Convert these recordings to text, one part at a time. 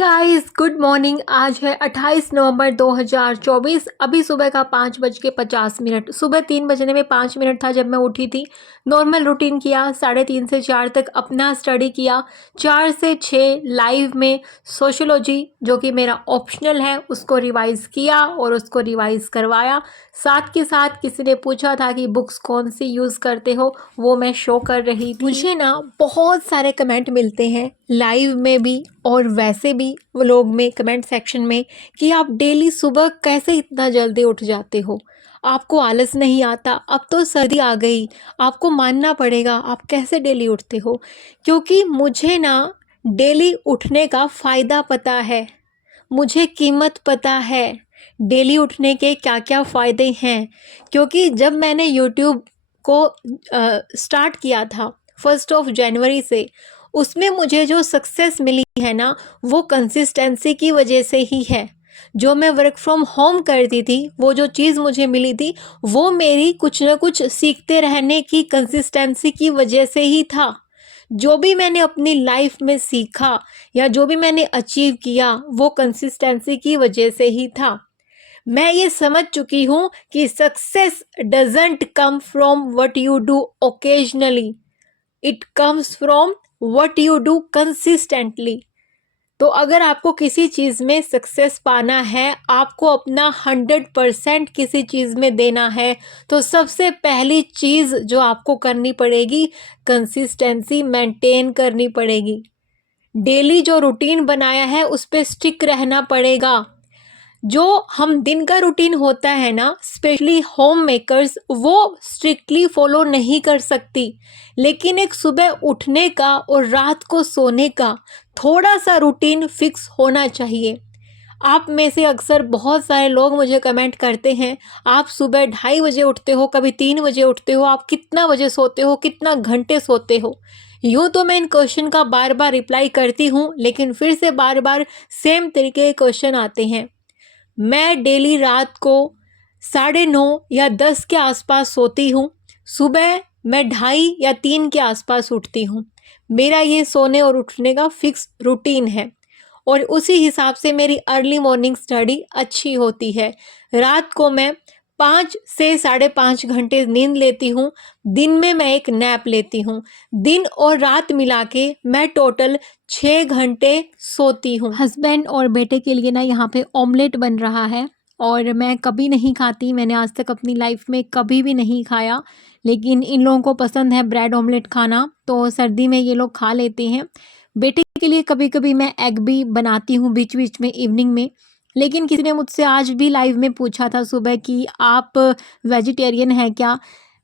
Guys, good morning. आज है 28 नवंबर 2024। अभी सुबह का 5:50। सुबह 3 बजने में 5 मिनट था जब मैं उठी थी। नॉर्मल रूटीन किया, 3:30 से 4 तक अपना स्टडी किया। 4 से 6 लाइव में सोशियोलॉजी, जो कि मेरा ऑप्शनल है, उसको रिवाइज़ किया और उसको रिवाइज़ करवाया। साथ के साथ किसी ने पूछा था कि बुक्स कौन सी यूज़ करते हो, वो मैं शो कर रही थी। मुझे ना बहुत सारे कमेंट मिलते हैं लाइव में भी और वैसे भी व्लॉग में, कमेंट सेक्शन में, कि आप डेली सुबह कैसे इतना जल्दी उठ जाते हो, आपको आलस नहीं आता। अब तो सर्दी आ गई, आपको मानना पड़ेगा, आप कैसे डेली उठते हो। क्योंकि मुझे ना डेली उठने का फ़ायदा पता है, मुझे कीमत पता है डेली उठने के क्या क्या फ़ायदे हैं। क्योंकि जब मैंने यूट्यूब को स्टार्ट किया था 1 जनवरी से, उसमें मुझे जो सक्सेस मिली है ना, वो कंसिस्टेंसी की वजह से ही है। जो मैं वर्क फ्रॉम होम करती थी, वो जो चीज़ मुझे मिली थी, वो मेरी कुछ ना कुछ सीखते रहने की कंसिस्टेंसी की वजह से ही था। जो भी मैंने अपनी लाइफ में सीखा या जो भी मैंने अचीव किया, वो कंसिस्टेंसी की वजह से ही था। मैं ये समझ चुकी हूँ कि success doesn't come from what you do occasionally, it comes from what you do consistently. तो अगर आपको किसी चीज़ में सक्सेस पाना है, आपको अपना 100% किसी चीज़ में देना है, तो सबसे पहली चीज़ जो आपको करनी पड़ेगी, कंसिस्टेंसी मेंटेन करनी पड़ेगी। डेली जो रूटीन बनाया है उस पर स्टिक रहना पड़ेगा। जो हम दिन का रूटीन होता है ना, स्पेशली होम मेकर्स, वो स्ट्रिक्टली फॉलो नहीं कर सकती। लेकिन एक सुबह उठने का और रात को सोने का थोड़ा सा रूटीन फिक्स होना चाहिए। आप में से अक्सर बहुत सारे लोग मुझे कमेंट करते हैं, आप सुबह 2:30 बजे उठते हो, कभी 3 बजे उठते हो, आप कितना बजे सोते हो, कितना घंटे सोते हो। यूँ तो मैं इन क्वेश्चन का बार बार रिप्लाई करती हूँ, लेकिन फिर से बार बार सेम तरीके के क्वेश्चन आते हैं। मैं डेली रात को 9:30 या 10 के आसपास सोती हूँ। सुबह मैं 2:30 या 3 के आसपास उठती हूँ। मेरा ये सोने और उठने का फिक्स रूटीन है और उसी हिसाब से मेरी अर्ली मॉर्निंग स्टडी अच्छी होती है। रात को मैं 5 से 5.5 घंटे नींद लेती हूँ। दिन में मैं एक नैप लेती हूँ। दिन और रात मिला के मैं टोटल 6 घंटे सोती हूँ। हस्बैंड और बेटे के लिए ना यहाँ पे ऑमलेट बन रहा है और मैं कभी नहीं खाती, मैंने आज तक अपनी लाइफ में कभी भी नहीं खाया, लेकिन इन लोगों को पसंद है ब्रेड ऑमलेट खाना, तो सर्दी में ये लोग खा लेते हैं। बेटे के लिए कभी कभी मैं एग भी बनाती हूँ बीच बीच में, इवनिंग में। लेकिन किसी ने मुझसे आज भी लाइव में पूछा था सुबह कि आप वेजिटेरियन हैं क्या।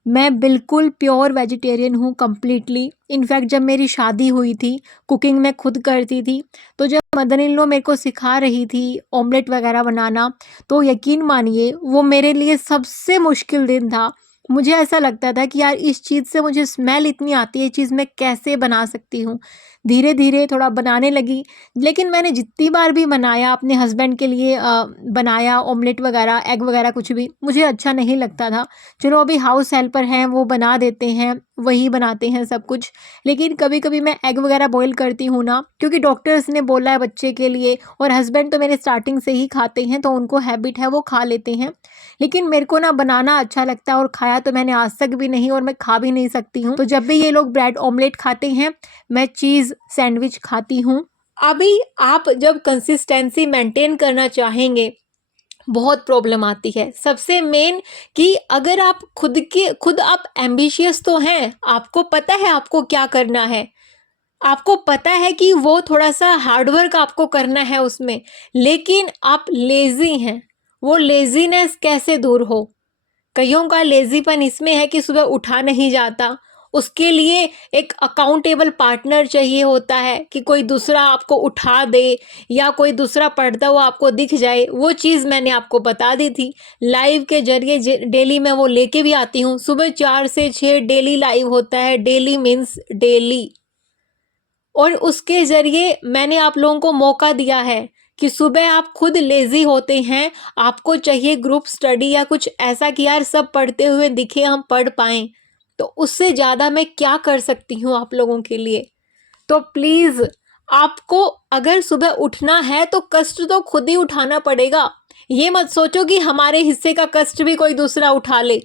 मैं बिल्कुल प्योर वेजिटेरियन हूँ, कम्प्लीटली। इनफैक्ट जब मेरी शादी हुई थी, कुकिंग मैं खुद करती थी, तो जब मदर इन लॉ मेरे को सिखा रही थी ऑमलेट वगैरह बनाना, तो यकीन मानिए वो मेरे लिए सबसे मुश्किल दिन था। मुझे ऐसा लगता था कि यार इस चीज़ से मुझे स्मेल इतनी आती है, ये चीज़ मैं कैसे बना सकती हूँ। धीरे धीरे थोड़ा बनाने लगी, लेकिन मैंने जितनी बार भी बनाया अपने हस्बैंड के लिए बनाया ऑमलेट वगैरह, एग वगैरह, कुछ भी मुझे अच्छा नहीं लगता था। चलो अभी हाउस हेल्पर हैं, वो बना देते हैं, वही बनाते हैं सब कुछ। लेकिन कभी कभी मैं एग वगैरह बॉईल करती हूँ ना, क्योंकि डॉक्टर्स ने बोला है बच्चे के लिए, और हस्बैंड तो मेरे स्टार्टिंग से ही खाते हैं, तो उनको हैबिट है, वो खा लेते हैं। लेकिन मेरे को ना बनाना अच्छा लगता है, और खाया तो मैंने आज तक भी नहीं, और मैं खा भी नहीं सकती हूँ। तो जब भी ये लोग ब्रेड ऑमलेट खाते हैं, मैं चीज़ सैंडविच खाती हूँ। अभी आप जब कंसिस्टेंसी मेंटेन करना चाहेंगे, बहुत प्रॉब्लम आती है। सबसे मेन कि अगर आप खुद आप एम्बिशियस तो हैं, आपको पता है आपको क्या करना है, आपको पता है कि वो थोड़ा सा हार्डवर्क आपको करना है उसमें, लेकिन आप लेजी हैं। वो लेजीनेस कैसे दूर हो? कईयों का लेजीपन इसमें है कि सुबह उठा नहीं जाता, उसके लिए एक अकाउंटेबल पार्टनर चाहिए होता है, कि कोई दूसरा आपको उठा दे या कोई दूसरा पढ़ता हुआ आपको दिख जाए। वो चीज़ मैंने आपको बता दी थी लाइव के जरिए, डेली मैं वो लेके भी आती हूँ। सुबह 4 से 6 डेली लाइव होता है, डेली मीन्स डेली। और उसके ज़रिए मैंने आप लोगों को मौका दिया है कि सुबह आप खुद लेज़ी होते हैं, आपको चाहिए ग्रुप स्टडी या कुछ ऐसा कि यार सब पढ़ते हुए दिखे, हम पढ़ पाएँ। तो उससे ज़्यादा मैं क्या कर सकती हूँ आप लोगों के लिए। तो प्लीज़ आपको अगर सुबह उठना है तो कष्ट तो खुद ही उठाना पड़ेगा। ये मत सोचो कि हमारे हिस्से का कष्ट भी कोई दूसरा उठा ले।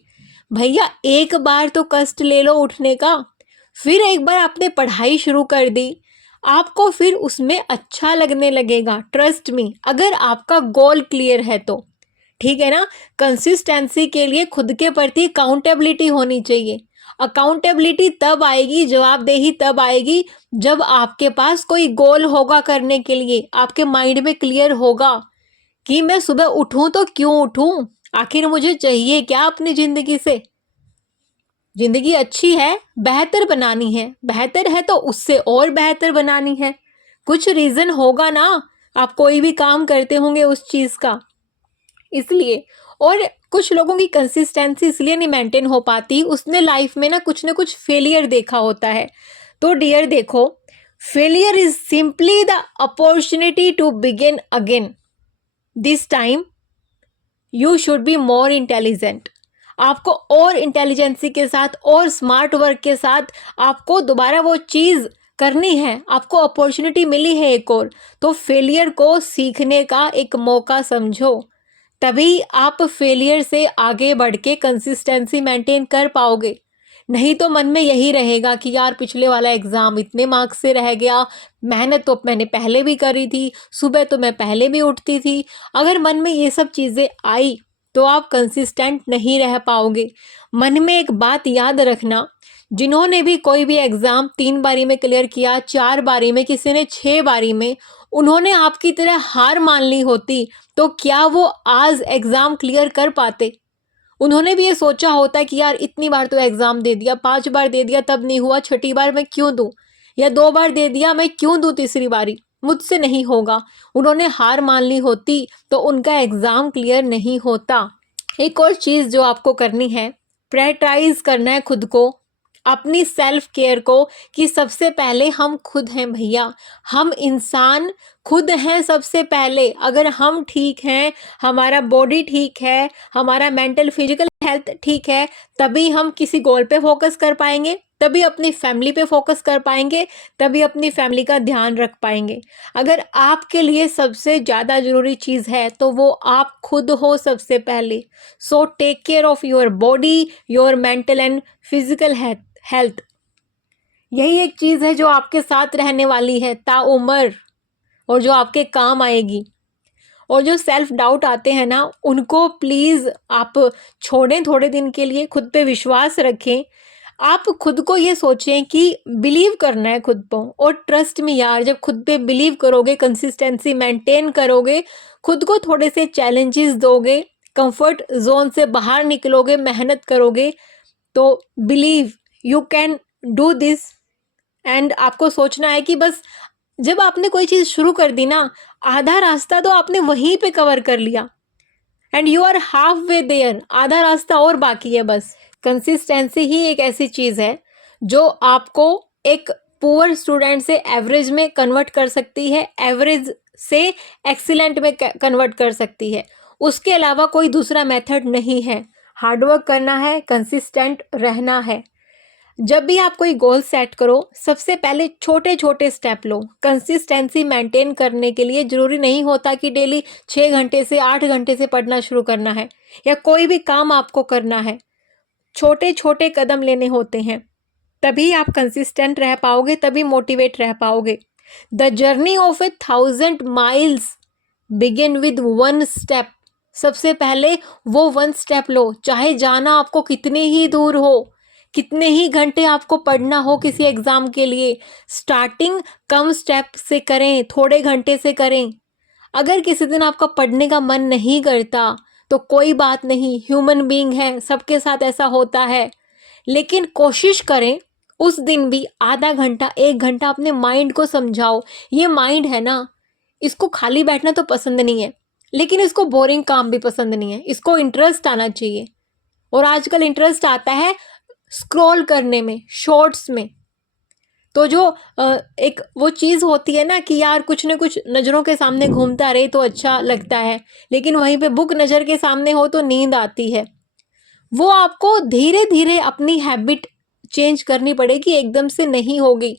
भैया एक बार तो कष्ट ले लो उठने का, फिर एक बार आपने पढ़ाई शुरू कर दी, आपको फिर उसमें अच्छा लगने लगेगा। ट्रस्ट मी, अगर आपका गोल क्लियर है तो। ठीक है ना। कंसिस्टेंसी के लिए खुद के प्रति अकाउंटेबिलिटी होनी चाहिए। अकाउंटेबिलिटी तब आएगी, जवाबदेही तब आएगी जब आपके पास कोई गोल होगा करने के लिए, आपके माइंड में क्लियर होगा कि मैं सुबह उठूं तो क्यों उठूं, आखिर मुझे चाहिए क्या अपनी जिंदगी से। जिंदगी अच्छी है, बेहतर बनानी है, बेहतर है तो उससे और बेहतर बनानी है। कुछ रीजन होगा ना, आप कोई भी काम करते होंगे उस चीज का, इसलिए। और कुछ लोगों की कंसिस्टेंसी इसलिए नहीं मेंटेन हो पाती, उसने लाइफ में ना कुछ फेलियर देखा होता है। तो डियर देखो, failure is simply the opportunity to begin again. This time you should be more intelligent. आपको और इंटेलिजेंसी के साथ और स्मार्ट वर्क के साथ आपको दोबारा वो चीज़ करनी है। आपको अपॉर्चुनिटी मिली है एक और, तो फेलियर को सीखने का एक मौका समझो। तभी आप फेलियर से आगे बढ़ के कंसिस्टेंसी मेंटेन कर पाओगे। नहीं तो मन में यही रहेगा कि यार पिछले वाला एग्ज़ाम इतने मार्क्स से रह गया, मेहनत तो मैंने पहले भी करी थी, सुबह तो मैं पहले भी उठती थी। अगर मन में ये सब चीज़ें आई तो आप कंसिस्टेंट नहीं रह पाओगे। मन में एक बात याद रखना, जिन्होंने भी कोई भी एग्ज़ाम 3 बारी में क्लियर किया, 4 बारी में, किसी ने 6 बारी में, उन्होंने आपकी तरह हार मान ली होती तो क्या वो आज एग्ज़ाम क्लियर कर पाते? उन्होंने भी ये सोचा होता कि यार इतनी बार तो एग्ज़ाम दे दिया, 5 बार दे दिया तब नहीं हुआ, छठी बार मैं क्यों दूँ, या 2 बार दे दिया मैं क्यों दूँ तीसरी बारी, मुझसे नहीं होगा। उन्होंने हार मान ली होती तो उनका एग्ज़ाम क्लियर नहीं होता। एक और चीज़ जो आपको करनी है, प्रायोरिटाइज करना है खुद को, अपनी सेल्फ केयर को, कि सबसे पहले हम खुद हैं भैया। हम इंसान खुद हैं सबसे पहले। अगर हम ठीक हैं, हमारा बॉडी ठीक है, हमारा मेंटल फिजिकल हेल्थ ठीक है, तभी हम किसी गोल पे फोकस कर पाएंगे, तभी अपनी फैमिली पे फोकस कर पाएंगे, तभी अपनी फैमिली का ध्यान रख पाएंगे। अगर आपके लिए सबसे ज़्यादा ज़रूरी चीज़ है तो वो आप खुद हो सबसे पहले। So take care of your body, your mental and physical health. यही एक चीज़ है जो आपके साथ रहने वाली है ताउम्र, और जो आपके काम आएगी। और जो सेल्फ डाउट आते हैं ना, उनको प्लीज़ आप छोड़ें थोड़े दिन के लिए, खुद पे विश्वास रखें। आप खुद को ये सोचें कि बिलीव करना है खुद पर, और ट्रस्ट में यार, जब खुद पे बिलीव करोगे, कंसिस्टेंसी मेंटेन करोगे, खुद को थोड़े से चैलेंजेस दोगे, कंफर्ट जोन से बाहर निकलोगे, मेहनत करोगे, तो believe you can do this. And आपको सोचना है कि बस जब आपने कोई चीज़ शुरू कर दी ना, आधा रास्ता तो आपने वहीं पे कवर कर लिया, and you are halfway there, आधा रास्ता और बाकी है बस। कंसिस्टेंसी ही एक ऐसी चीज़ है जो आपको एक पुअर स्टूडेंट से एवरेज में कन्वर्ट कर सकती है, एवरेज से एक्सीलेंट में कन्वर्ट कर सकती है। उसके अलावा कोई दूसरा मेथड नहीं है। हार्डवर्क करना है, कंसिस्टेंट रहना है। जब भी आप कोई गोल सेट करो, सबसे पहले छोटे छोटे स्टेप लो। कंसिस्टेंसी मेंटेन करने के लिए ज़रूरी नहीं होता कि डेली 6 घंटे से 8 घंटे से पढ़ना शुरू करना है, या कोई भी काम आपको करना है। छोटे छोटे कदम लेने होते हैं, तभी आप कंसिस्टेंट रह पाओगे, तभी मोटिवेट रह पाओगे। The journey of 1000 miles begin with 1 step. सबसे पहले वो 1 स्टेप लो, चाहे जाना आपको कितने ही दूर हो, कितने ही घंटे आपको पढ़ना हो किसी एग्ज़ाम के लिए। स्टार्टिंग कम स्टेप से करें, थोड़े घंटे से करें। अगर किसी दिन आपका पढ़ने का मन नहीं करता तो कोई बात नहीं, ह्यूमन बीइंग है, सबके साथ ऐसा होता है। लेकिन कोशिश करें उस दिन भी आधा घंटा 1 घंटा अपने माइंड को समझाओ। ये माइंड है ना, इसको खाली बैठना तो पसंद नहीं है, लेकिन इसको बोरिंग काम भी पसंद नहीं है, इसको इंटरेस्ट आना चाहिए। और आजकल इंटरेस्ट आता है स्क्रॉल करने में, शॉर्ट्स में। तो जो एक वो चीज़ होती है ना कि यार कुछ ना कुछ नज़रों के सामने घूमता रहे तो अच्छा लगता है, लेकिन वहीं पे बुक नज़र के सामने हो तो नींद आती है। वो आपको धीरे धीरे अपनी हैबिट चेंज करनी पड़ेगी, एकदम से नहीं होगी।